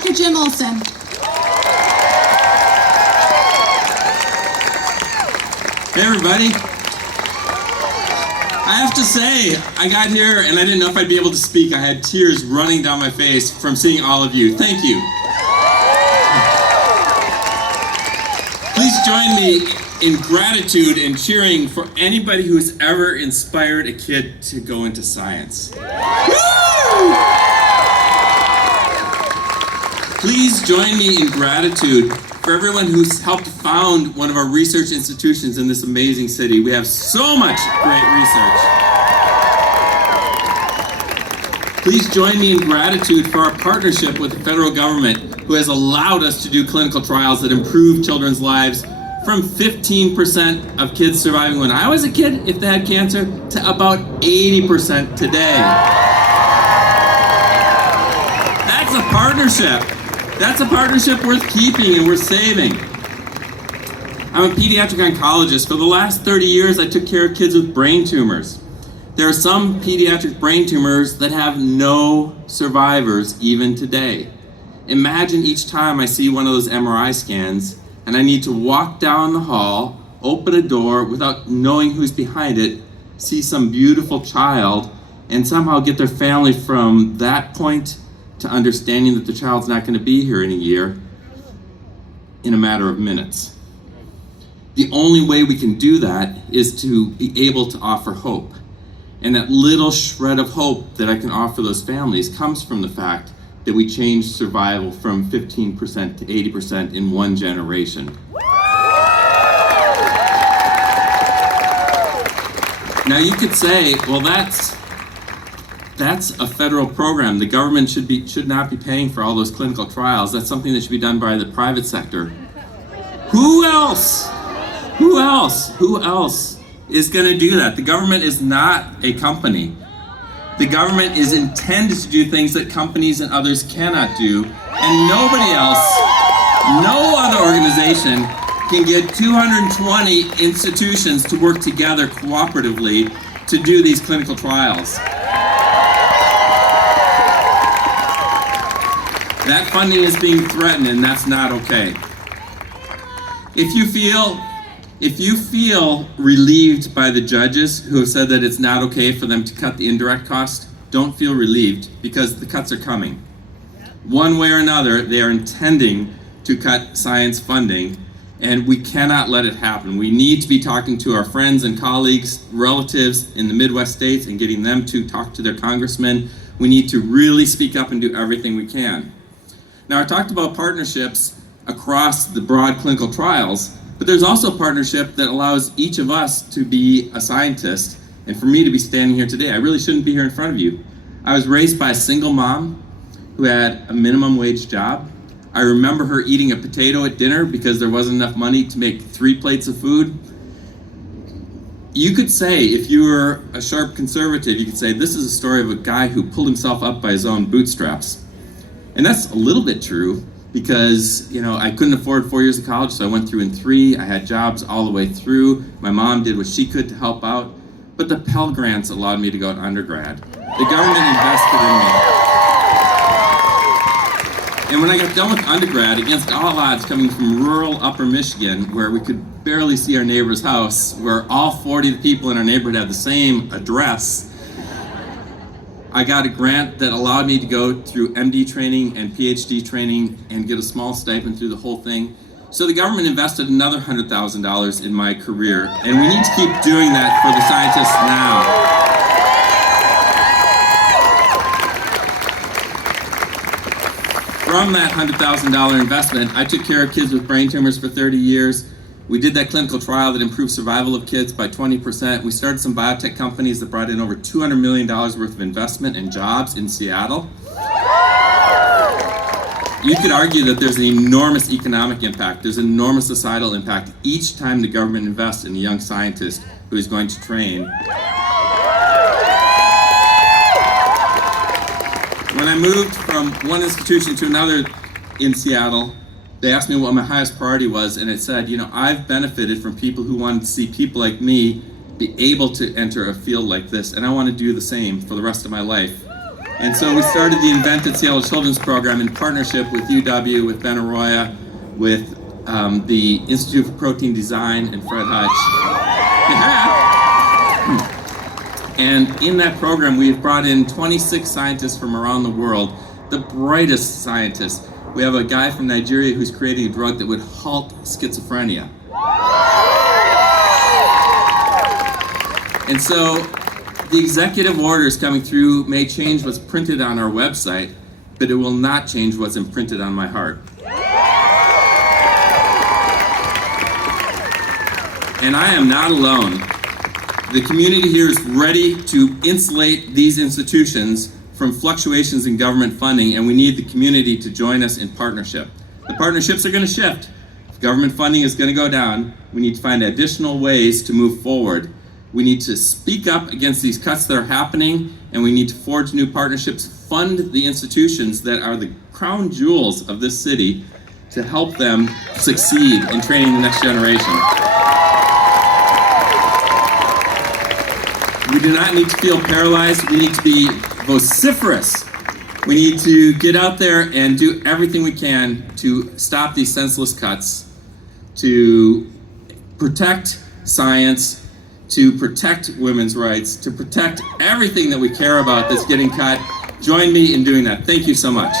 Dr. Jim Olson. Hey everybody. I have to say, I got here and I didn't know if I'd be able to speak. I had tears running down my face from seeing all of you. Thank you. Please join me in gratitude and cheering for anybody who has ever inspired a kid to go into science. Woo! Please join me in gratitude for everyone who's helped found one of our research institutions in this amazing city. We have so much great research. Please join me in gratitude for our partnership with the federal government, who has allowed us to do clinical trials that improve children's lives from 15% of kids surviving when I was a kid, if they had cancer, to about 80% today. That's a partnership. That's a partnership worth keeping and worth saving. I'm a pediatric oncologist. For the last 30 years, I took care of kids with brain tumors. There are some pediatric brain tumors that have no survivors even today. Imagine each time I see one of those MRI scans and I need to walk down the hall, open a door without knowing who's behind it, see some beautiful child, and somehow get their family from that point to understanding that the child's not going to be here in a year in a matter of minutes. The only way we can do that is to be able to offer hope. And that little shred of hope that I can offer those families comes from the fact that we changed survival from 15% to 80% in one generation. Now you could say, well, that's a federal program. The government should not be paying for all those clinical trials. That's something that should be done by the private sector. Who else is going to do that? The government is not a company. The government is intended to do things that companies and others cannot do, and nobody else, no other organization can get 220 institutions to work together cooperatively to do these clinical trials. That funding is being threatened, and that's not okay. If you feel relieved by the judges who have said that it's not okay for them to cut the indirect cost, don't feel relieved, because the cuts are coming. One way or another, they are intending to cut science funding, and we cannot let it happen. We need to be talking to our friends and colleagues, relatives in the Midwest states and getting them to talk to their congressmen. We need to really speak up and do everything we can. Now, I talked about partnerships across the broad clinical trials, but there's also a partnership that allows each of us to be a scientist, and for me to be standing here today. I really shouldn't be here in front of you. I was raised by a single mom who had a minimum wage job. I remember her eating a potato at dinner because there wasn't enough money to make 3 plates of food. You could say, if you were a sharp conservative, you could say this is a story of a guy who pulled himself up by his own bootstraps. And that's a little bit true, because I couldn't afford 4 years of college, so I went through in 3. I had jobs all the way through. My mom did what she could to help out, but the Pell Grants allowed me to go to undergrad. The government invested in me. And when I got done with undergrad, against all odds, coming from rural Upper Michigan, where we could barely see our neighbor's house, where all 40 of the people in our neighborhood had the same address, I got a grant that allowed me to go through MD training and PhD training and get a small stipend through the whole thing. So the government invested another $100,000 in my career, and we need to keep doing that for the scientists now. From that $100,000 investment, I took care of kids with brain tumors for 30 years. We did that clinical trial that improved survival of kids by 20%. We started some biotech companies that brought in over $200 million worth of investment and jobs in Seattle. You could argue that there's an enormous economic impact. There's an enormous societal impact each time the government invests in a young scientist who is going to train. When I moved from one institution to another in Seattle, they asked me what my highest priority was, and it said, I've benefited from people who wanted to see people like me be able to enter a field like this, and I want to do the same for the rest of my life. And so we started the Invented Seattle Children's Program in partnership with UW, with Ben Arroyo, with the Institute for Protein Design and Fred Hutch. And in that program, we've brought in 26 scientists from around the world, the brightest scientists. We have a guy from Nigeria who's creating a drug that would halt schizophrenia. And so the executive orders coming through may change what's printed on our website, but it will not change what's imprinted on my heart. And I am not alone. The community here is ready to insulate these institutions from fluctuations in government funding, and we need the community to join us in partnership. The partnerships are going to shift. If government funding is going to go down, we need to find additional ways to move forward. We need to speak up against these cuts that are happening, and we need to forge new partnerships, fund the institutions that are the crown jewels of this city to help them succeed in training the next generation. We do not need to feel paralyzed. We need to be vociferous. We need to get out there and do everything we can to stop these senseless cuts, to protect science, to protect women's rights, to protect everything that we care about that's getting cut. Join me in doing that. Thank you so much.